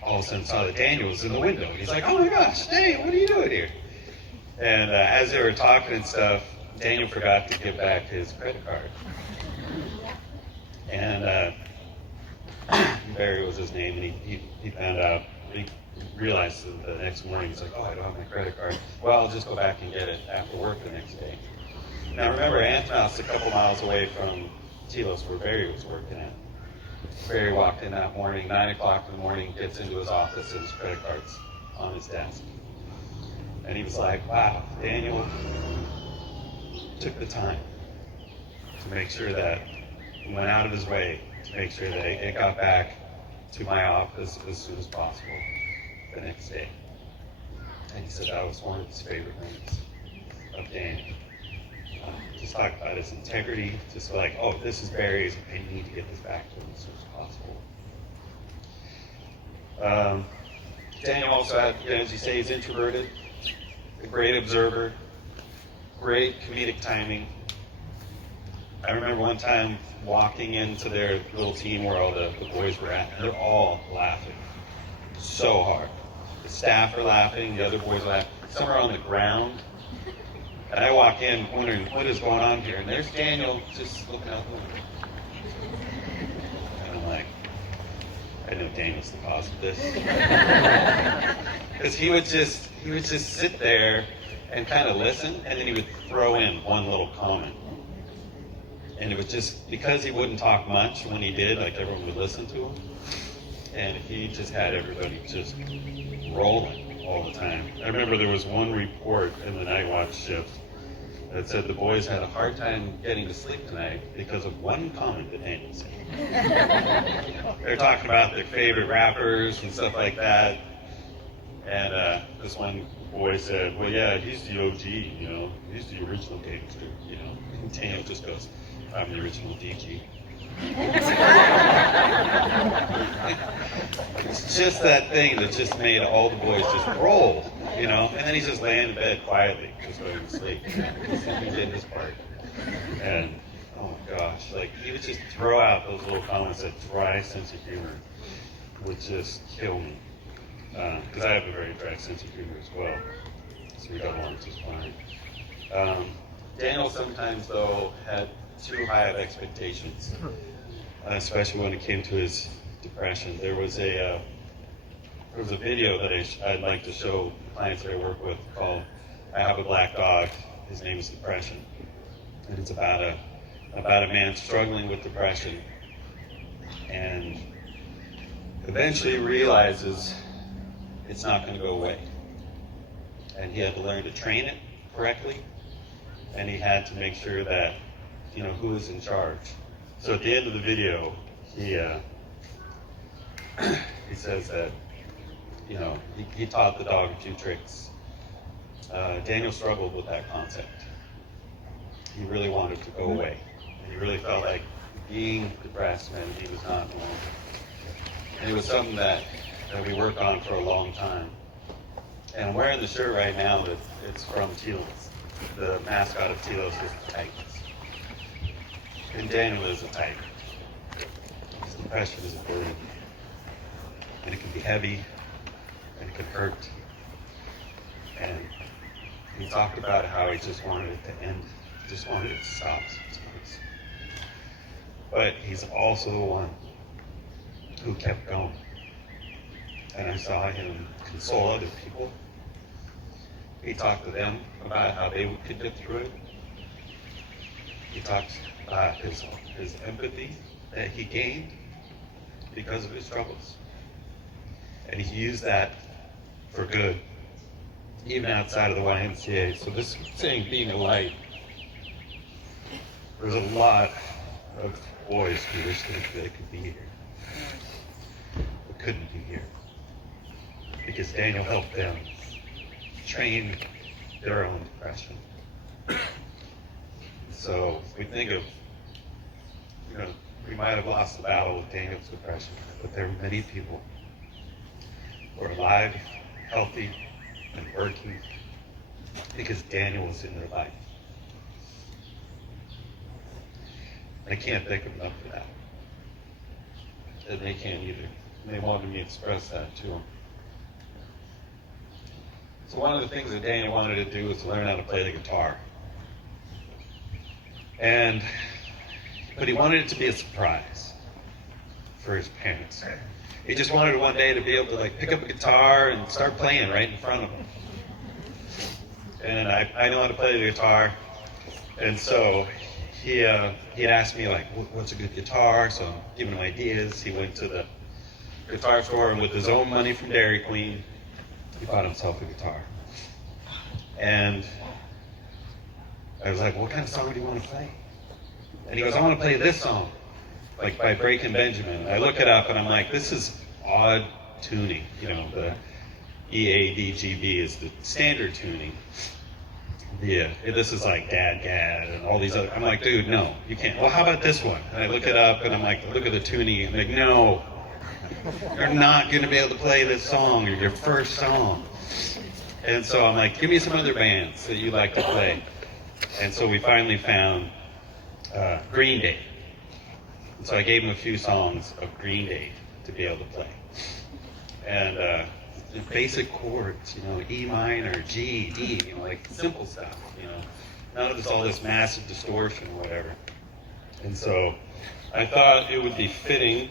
all of a sudden saw that Daniel was in the window. He's like, "Oh my gosh, Daniel, what are you doing here?" And as they were talking and stuff, Daniel forgot to give back his credit card. And Barry was his name, and he found out. He realized the next morning, he's like, "Oh, I don't have my credit card. Well, I'll just go back and get it after work the next day." Now remember, Anthem House, a couple miles away from TLOS, where Barry was working at. Barry walked in that morning, 9 o'clock in the morning, gets into his office, and his credit card's on his desk. And he was like, "Wow, Daniel took the time to make sure that he went out of his way to make sure that it got back to my office as soon as possible the next day." And he said that was one of his favorite things of Daniel. Just talk about his integrity, just like, "Oh, this is Barry's, I need to get this back to him as soon as possible." Daniel also had, as you say, he's introverted, a great observer, great comedic timing. I remember one time walking into their little team where all the boys were at, and they're all laughing so hard. The staff are laughing, the other boys are laughing. Some are on the ground. And I walk in wondering what is going on here, and there's Daniel just looking out the window. And I'm like, I know Daniel's the cause of this. Because he would just sit there and kind of listen, and then he would throw in one little comment. And it was just, because he wouldn't talk much when he did, like everyone would listen to him. And he just had everybody just rolling all the time. I remember there was one report in the night watch shift that said the boys had a hard time getting to sleep tonight because of one comment that Daniel said. They're talking about their favorite rappers and stuff like that. And this one boy said, "Well, yeah, he's the OG, he's the original gangster, And Daniel just goes, "I'm the original DG." It's just that thing that just made all the boys just roll, And then he's just laying in bed quietly, just going to sleep. He did his part. And, oh my gosh, he would just throw out those little comments, that dry sense of humor would just kill me. Because I have a very dry sense of humor as well. So we got along just fine. Daniel sometimes, though, had too high of expectations, especially when it came to his depression. There was a video that I'd like to show clients that I work with called "I Have a Black Dog, His Name is Depression." And it's about a man struggling with depression and eventually realizes it's not going to go away. And he had to learn to train it correctly, and he had to make sure that who is in charge. So at the end of the video, he says that he taught the dog a few tricks. Daniel struggled with that concept. He really wanted to go away. And he really felt like being depressed meant he was not alone. And it was something that we worked on for a long time. And I'm wearing the shirt right now that it's from Telos. The mascot of Telos is the Titans. And Daniel is a Titan. His depression is a burden. And it can be heavy, and it can hurt. And he talked about how he just wanted it to end, just wanted it to stop sometimes. But he's also the one who kept going. And I saw him console other people. He talked to them about how they could get through it. He talked about his empathy that he gained because of his struggles. And he used that for good, even outside of the YMCA. So this saying, being a light, there's a lot of boys who wish that they could be here, but couldn't be here. Because Daniel helped them train their own depression. So we think of, we might have lost the battle with Daniel's depression, but there are many people who are alive, healthy, and working because Daniel was in their life. I can't thank them enough for that. And they can't either. And they wanted me to express that to them. So one of the things that Daniel wanted to do was to learn how to play the guitar. But he wanted it to be a surprise for his parents. He just wanted one day to be able to pick up a guitar and start playing right in front of him. And I know how to play the guitar, and so he had asked me what's a good guitar? So I'm giving him ideas. He went to the guitar store, and with his own money from Dairy Queen, he bought himself a guitar. And I was like, what kind of song do you want to play? And he goes, I want to play this song, by Breaking Benjamin. I look it up and I'm like, this is odd tuning. The E-A-D-G-B is the standard tuning. This is like Dad Gad and all these other. I'm like, dude, no, you can't. Well, how about this one? And I look it up and I'm like, look at the tuning. I'm like, no, you're not going to be able to play this song or your first song. And so I'm like, give me some other bands that you like to play. And so we finally found Green Day. And so I gave him a few songs of Green Day to be able to play. And basic chords, E minor, G, D, simple stuff, none of all this massive distortion or whatever. And so I thought it would be fitting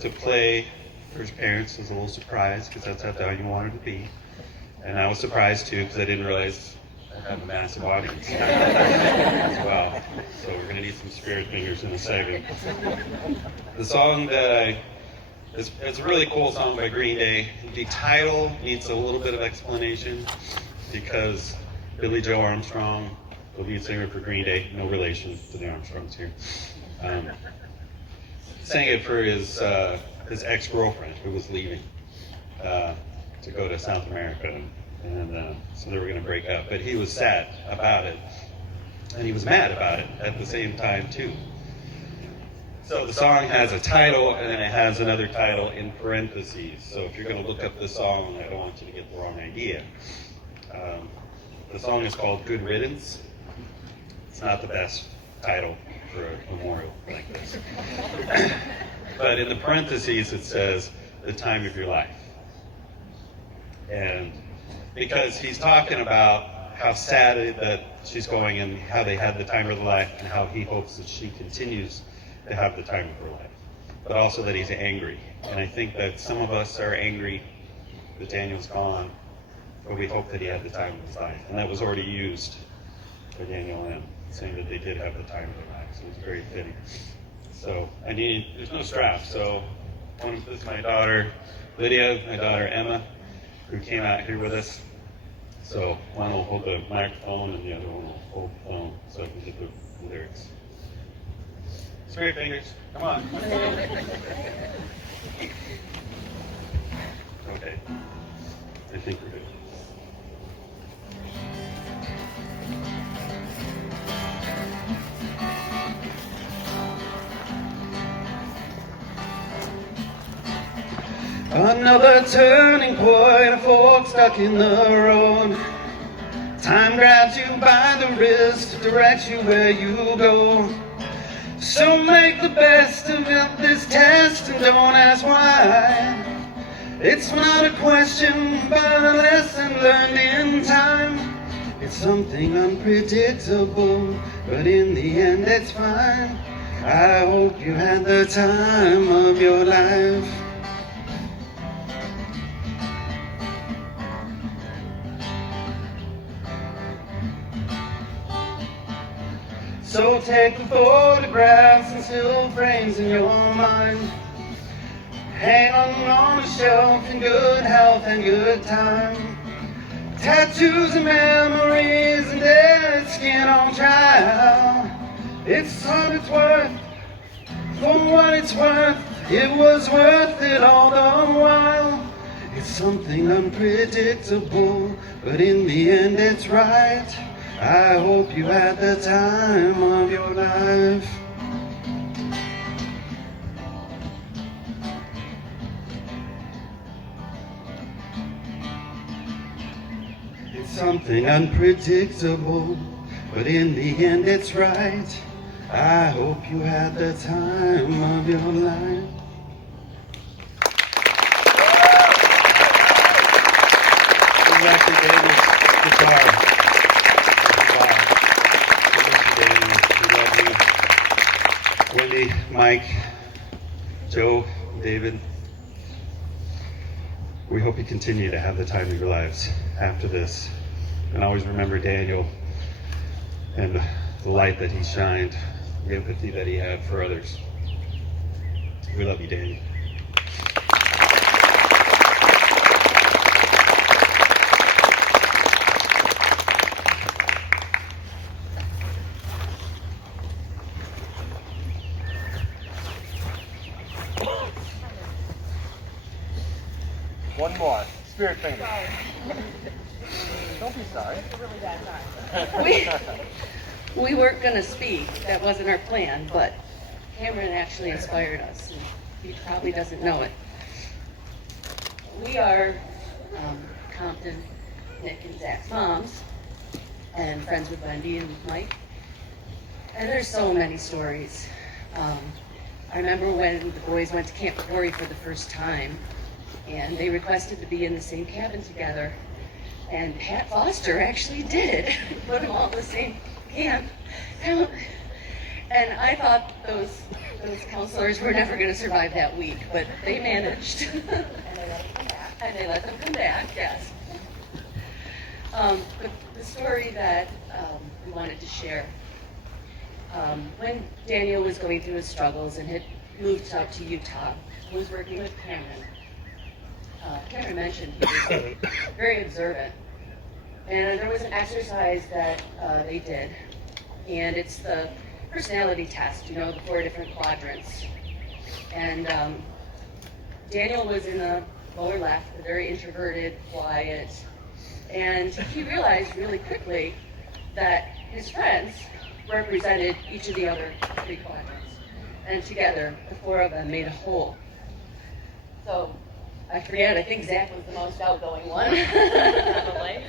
to play for his parents as a little surprise, because that's how Daniel wanted to be. And I was surprised too, because I didn't realize I have a massive audience as well. So we're going to need some spirit fingers in a second. The song that it's a really cool song by Green Day. The title needs a little bit of explanation because Billy Joe Armstrong, the lead singer for Green Day, no relation to the Armstrongs here, sang it for his ex-girlfriend who was leaving to go to South America, and so they were going to break up. But he was sad about it, and he was mad about it at the same time too. So the song has a title, and then it has another title in parentheses. So if you're going to look up this song, I don't want you to get the wrong idea. The song is called Good Riddance. It's not the best title for a memorial like this. But in the parentheses, it says, the time of your life. And because he's talking about how sad that she's going and how they had the time of their life and how he hopes that she continues to have the time of her life, but also that he's angry. And I think that some of us are angry that Daniel's gone, but we hope that he had the time of his life. And that was already used for Daniel and saying that they did have the time of their life. So it was very fitting. So there's no strap. So this is my daughter Lydia, my daughter Emma, who came out here with us. So one will hold the microphone and the other one will hold the phone so I can get the lyrics. Spirit fingers, come on. Okay, I think we're good. Another turning point, a fork stuck in the road. Time grabs you by the wrist, directs you where you go. So make the best of this test and don't ask why. It's not a question, but a lesson learned in time. It's something unpredictable, but in the end it's fine. I hope you had the time of your life. So take the photographs and still frames in your mind. Hang on a shelf in good health and good time. Tattoos and memories and dead skin on trial. It's what it's worth, for what it's worth. It was worth it all the while. It's something unpredictable, but in the end it's right. I hope you had the time of your life. It's something unpredictable, but in the end it's right. I hope you had the time of your life. Dr. Davis, guitar. Wendy, Mike, Joe, David, we hope you continue to have the time of your lives after this. And always remember Daniel and the light that he shined, the empathy that he had for others. We love you, Daniel. One more. Spirit finger. Don't be sorry. We weren't going to speak. That wasn't our plan, but Cameron actually inspired us. And he probably doesn't know it. We are Compton, Nick and Zach's moms, and friends with Wendy and Mike. And there's so many stories. I remember when the boys went to Camp Quarry for the first time, and they requested to be in the same cabin together. And Pat Foster actually did put them all in the same camp. And I thought those counselors were never going to survive that week, but they managed. And they let them come back, yes. But the story that we wanted to share, when Daniel was going through his struggles and had moved out to Utah, he was working with Cameron. Cameron mentioned he was very observant. And there was an exercise that they did, and it's the personality test, you know, the 4 different quadrants. And Daniel was in the lower left, very introverted, quiet, and he realized really quickly that his friends represented each of the other 3 quadrants. And together, the 4 of them made a whole. So, I forget, I think Zach was the most outgoing one. Probably.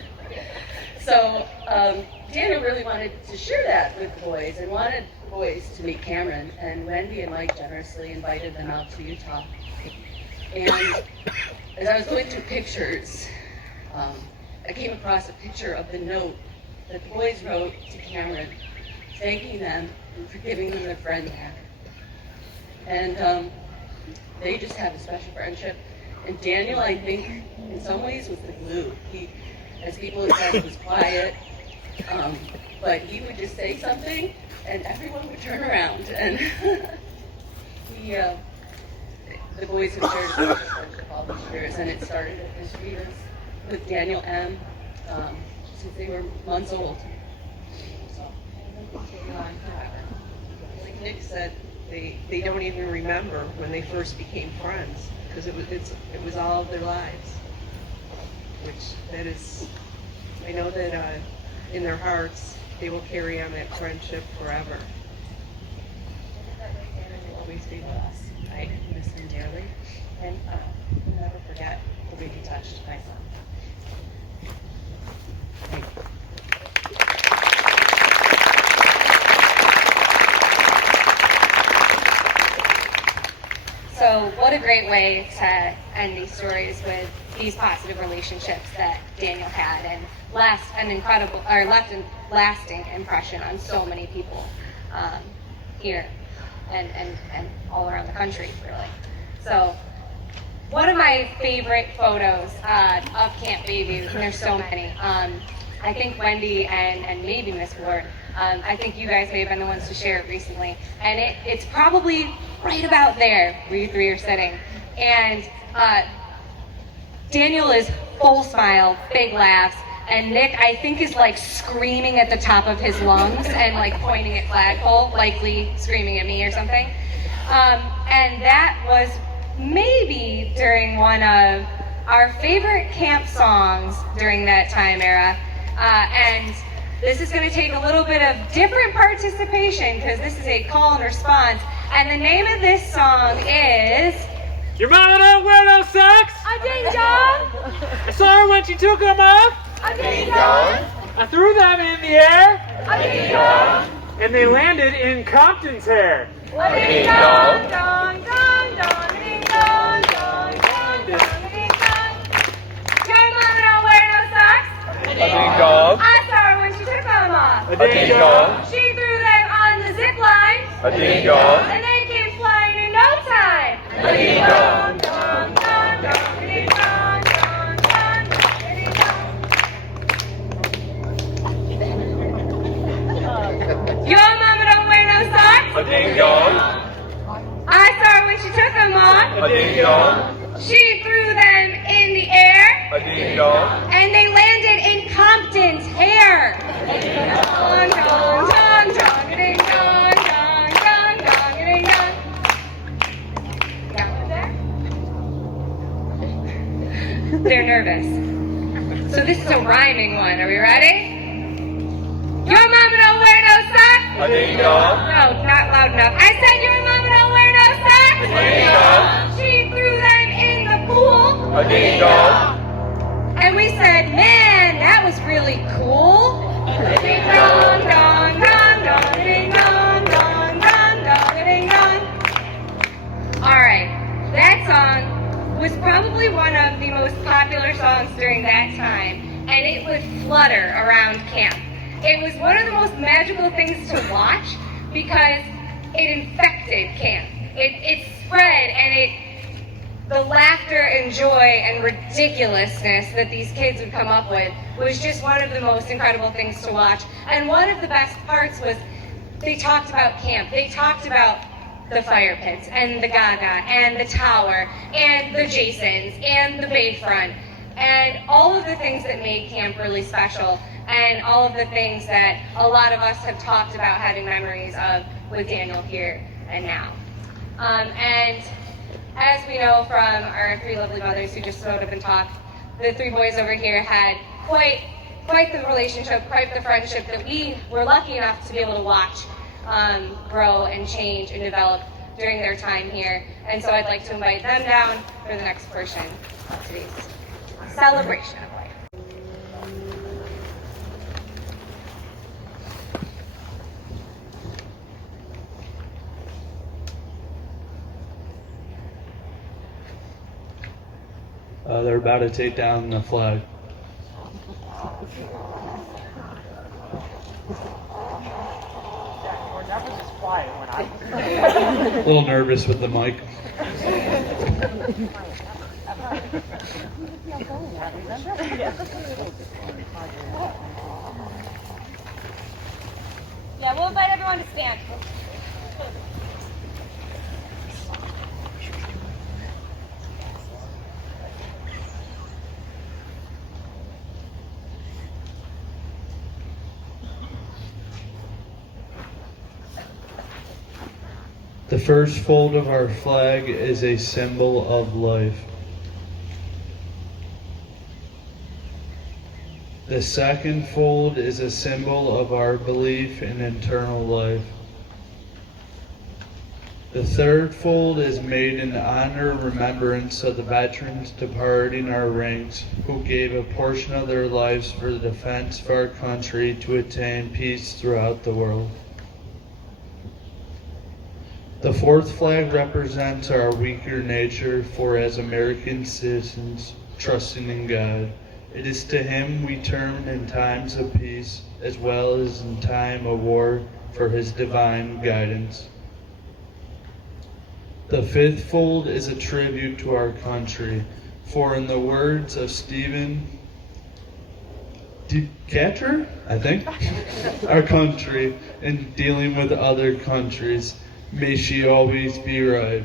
So, Daniel really wanted to share that with the boys and wanted the boys to meet Cameron, and Wendy and Mike generously invited them out to Utah. And as I was going through pictures, I came across a picture of the note that the boys wrote to Cameron, thanking them for giving them their friend back. And they just have a special friendship. And Daniel, I think, in some ways was the glue. He, as people have said, he was quiet, but he would just say something, and everyone would turn around. And the boys have shared a special friendship all these years, and it started at his years with Daniel M. Since they were months old. So, like Nick said, they don't even remember when they first became friends, because it was all of their lives. Which that is, I know that in their hearts they will carry on that friendship forever. Always be with us. I miss him dearly. and will never forget the way he touched my son. So what a great way to end these stories with these positive relationships that Daniel had and left a lasting impression on so many people here and all around the country, really. So one of my favorite photos of Camp Bayview, and there's so many, I think Wendy and maybe Miss Ward, I think you guys may have been the ones to share it recently, and it's probably right about there where you three are sitting. And Daniel is full smile, big laughs, and Nick, I think, is like screaming at the top of his lungs and like pointing at Flagpole, likely screaming at me or something. And that was maybe during one of our favorite camp songs during that time era. And this is going to take a little bit of different participation because this is a call and response. And the name of this song is... Your mama don't wear no socks? A ding dong. I saw her when she took them off. A ding dong. I threw them in the air. A ding dong. And they landed in Compton's hair. A ding dong, dong, dong, dong, ding dong, dong, dong, dong, ding dong. Your mama don't wear no socks? A ding dong. I saw her when she took them off. A ding dong. She threw them on the zip line. A ding dong. And they came flying in no time. A ding dong. Dong, dong, dong, ding dong, dong, dong, dong, ding dong. Your mama don't wear no socks? A ding dong. I saw her when she took them off. A ding dong. She threw them in the air. A ding dong. And they landed in Compton's hair. Dong, dong, dong, dong, ding dong, dong, dong, dong, ding dong. Got one there? They're nervous. So this is a rhyming one. Are we ready? Your mama don't wear no socks. A ding dong. No, not loud enough. I said your mama don't wear no socks. A ding dong. She threw them in the pool. A ding dong. And we said, man, that was really cool. Ding dong, dong, dong, dong, ding dong, dong, dong, dong, ding dong. All right, that song was probably one of the most popular songs during that time, and it would flutter around camp. It was one of the most magical things to watch because it infected camp. It spread, and the laughter and joy and ridiculousness that these kids would come up with was just one of the most incredible things to watch. And one of the best parts was they talked about camp. They talked about the fire pits and the Gaga and the tower and the Jasons and the Bayfront and all of the things that made camp really special and all of the things that a lot of us have talked about having memories of with Daniel here and now. And as we know from our three lovely mothers who just stood up and talked, the three boys over here had quite the relationship, quite the friendship that we were lucky enough to be able to watch grow and change and develop during their time here. And so I'd like to invite them down for the next portion of today's celebration of life. They're about to take down the flag. A little nervous with the mic. Yeah, we'll invite everyone to stand. The first fold of our flag is a symbol of life. The second fold is a symbol of our belief in eternal life. The third fold is made in honor and remembrance of the veterans departing our ranks who gave a portion of their lives for the defense of our country to attain peace throughout the world. The fourth flag represents our weaker nature, for as American citizens trusting in God, it is to Him we turn in times of peace as well as in time of war for His divine guidance. The fifth fold is a tribute to our country, for in the words of Stephen Decatur, I think, our country in dealing with other countries, may she always be right,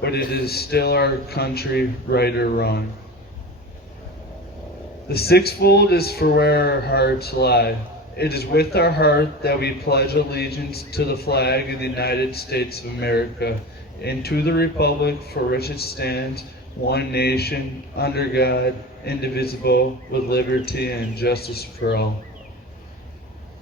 but it is still our country, right or wrong. The sixth fold is for where our hearts lie. It is with our heart that we pledge allegiance to the flag of the United States of America and to the republic for which it stands, one nation, under God, indivisible, with liberty and justice for all.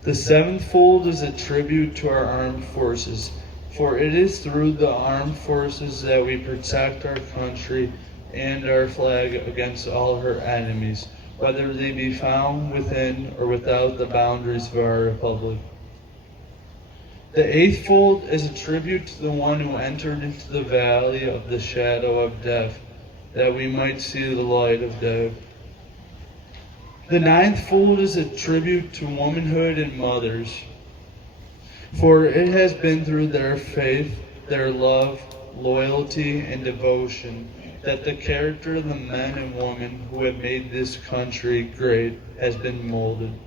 The seventh fold is a tribute to our armed forces, for it is through the armed forces that we protect our country and our flag against all her enemies, whether they be found within or without the boundaries of our republic. The eighth fold is a tribute to the one who entered into the valley of the shadow of death, that we might see the light of day. The ninth fold is a tribute to womanhood and mothers, for it has been through their faith, their love, loyalty, and devotion that the character of the men and women who have made this country great has been molded.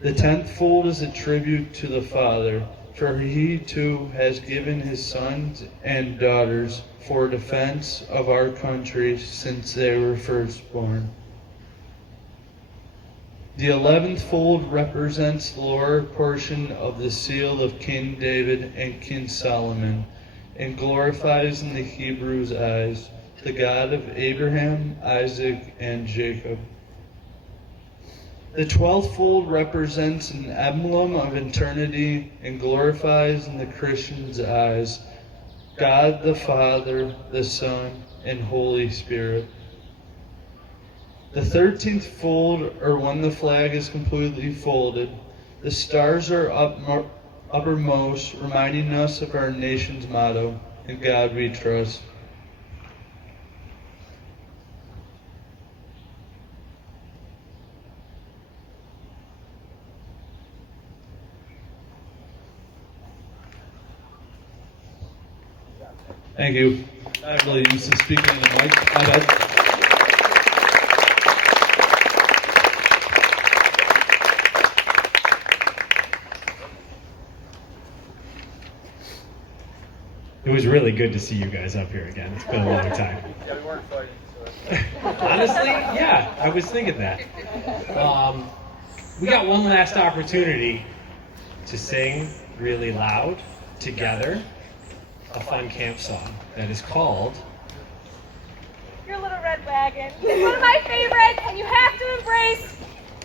The 10th fold is a tribute to the Father, for He too has given His sons and daughters for defense of our country since they were first born. The 11th fold represents the lower portion of the seal of King David and King Solomon, and glorifies in the Hebrews' eyes the God of Abraham, Isaac, and Jacob. The 12th fold represents an emblem of eternity and glorifies in the Christian's eyes God the Father, the Son, and Holy Spirit. The 13th fold, or when the flag is completely folded, the stars are uppermost, reminding us of our nation's motto, "In God we trust." Thank you. I'm really used to speaking in the mic. My bad. It was really good to see you guys up here again. It's been a long time. Yeah, we weren't fighting, so. Honestly, yeah, I was thinking that. We got one last opportunity to sing really loud together a fun camp song that is called Your Little Red Wagon. It's one of my favorites, and you have to embrace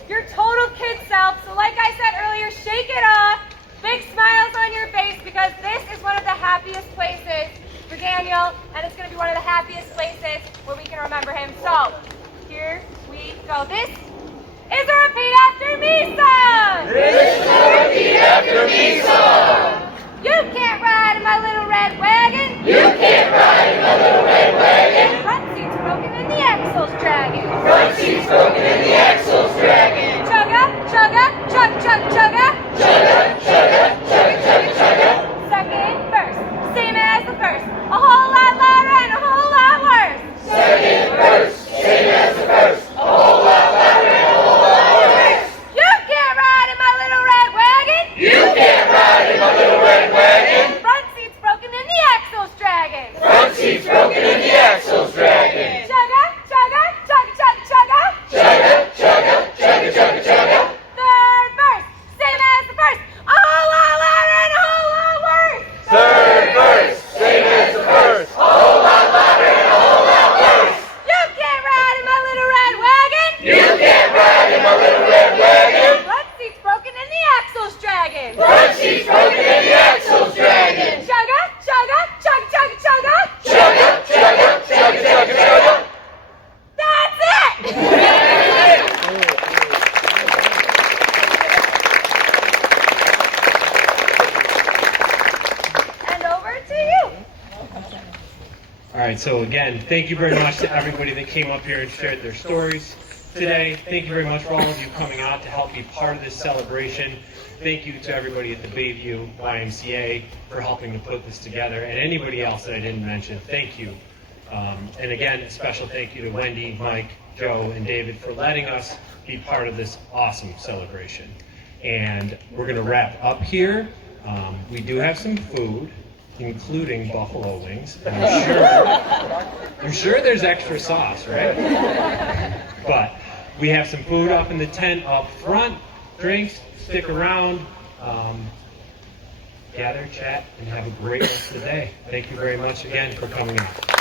your total kid self. So like I said earlier, shake it off. Big smiles on your face, because this is one of the happiest places for Daniel, and it's going to be one of the happiest places where we can remember him. So, here we go. This is a repeat after me song! This is a repeat after me song! You can't ride in my little red wagon! You can't ride in my little red wagon! Front seat's broken and the axle's dragging! Front seat's broken and the axle's dragging! Chugga, chugga, chug, chug, chugga! Chugga, chugga, chugga, chugga, chugga! Second verse, same as the first. A whole lot louder and a whole lot worse. Second verse, same as the first. A whole lot louder right, so again, thank you very much to everybody that came up here and shared their stories today. Thank you very much for all of you coming out to help be part of this celebration. Thank you to everybody at the Bayview YMCA for helping to put this together, and anybody else that I didn't mention, thank you. And again, a special thank you to Wendy, Mike, Joe, and David for letting us be part of this awesome celebration. And we're going to wrap up here. We do have some food, including buffalo wings. I'm sure there's extra sauce, right? But we have some food up in the tent up front, drinks, stick around, gather, chat, and have a great rest of the day. Thank you very much again for coming out.